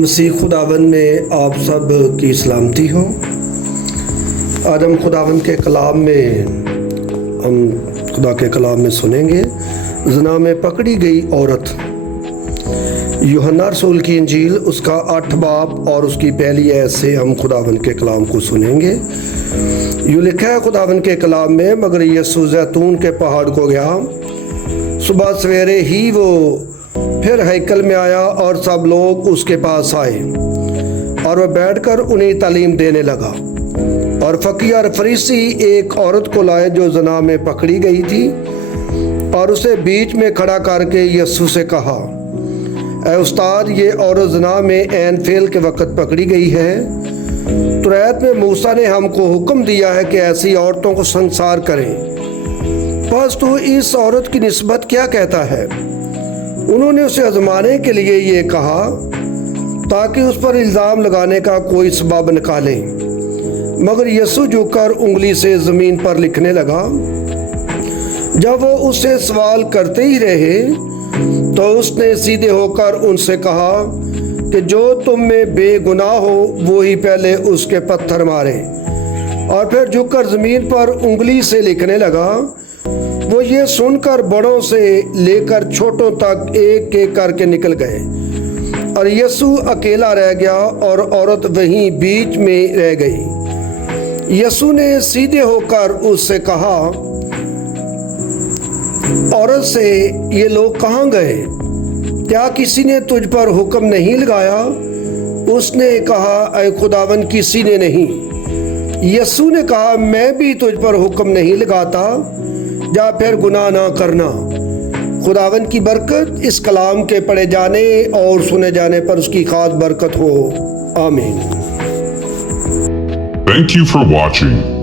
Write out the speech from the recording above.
مسیح خداوند میں آپ سب کی سلامتی ہو۔ آج ہم خداوند کے کلام میں خدا کے کلام میں سنیں گے زنا میں پکڑی گئی عورت۔ یوحنا رسول کی انجیل اس کا 8 باب اور اس کی پہلی آیت سے ہم خداوند کے کلام کو سنیں گے۔ یوں لکھا ہے خداوند کے کلام میں، مگر یسوع زیتون کے پہاڑ کو گیا۔ صبح سویرے ہی وہ پھر ہیکل میں آیا اور سب لوگ اس کے پاس آئے اور وہ بیٹھ کر انہیں تعلیم دینے لگا۔ اور فقیہ اور فریسی ایک عورت کو لائے جو زنا میں پکڑی گئی تھی، اور اسے بیچ میں کھڑا کر کے یسوع سے کہا، اے استاد، یہ عورت زنا میں عین فعل کے وقت پکڑی گئی ہے۔ توریت میں موسیٰ نے ہم کو حکم دیا ہے کہ ایسی عورتوں کو سنسار کریں۔ بس تو اس عورت کی نسبت کیا کہتا ہے؟ انہوں نے اسے آزمانے کے لیے یہ کہا تاکہ اس پر الزام لگانے کا کوئی سبب نکالیں۔ مگر یسوع جھک کر انگلی سے زمین پر لکھنے لگا۔ جب وہ اس سے سوال کرتے ہی رہے تو اس نے سیدھے ہو کر ان سے کہا کہ جو تم میں بے گناہ ہو وہی پہلے اس کے پتھر مارے۔ اور پھر جھک کر زمین پر انگلی سے لکھنے لگا۔ وہ یہ سن کر بڑوں سے لے کر چھوٹوں تک ایک ایک کر کے نکل گئے، اور یسوع اکیلا رہ گیا اور عورت وہیں بیچ میں رہ گئی۔ یسوع نے سیدھے ہو کر اس سے کہا، عورت سے یہ لوگ کہاں گئے؟ کیا کسی نے تجھ پر حکم نہیں لگایا؟ اس نے کہا، اے خداوند، کسی نے نہیں۔ یسوع نے کہا، میں بھی تجھ پر حکم نہیں لگاتا، جا پھر گناہ نہ کرنا۔ خداوند کی برکت اس کلام کے پڑھے جانے اور سنے جانے پر اس کی خاص برکت ہو۔ آمین۔ Thank you for watching.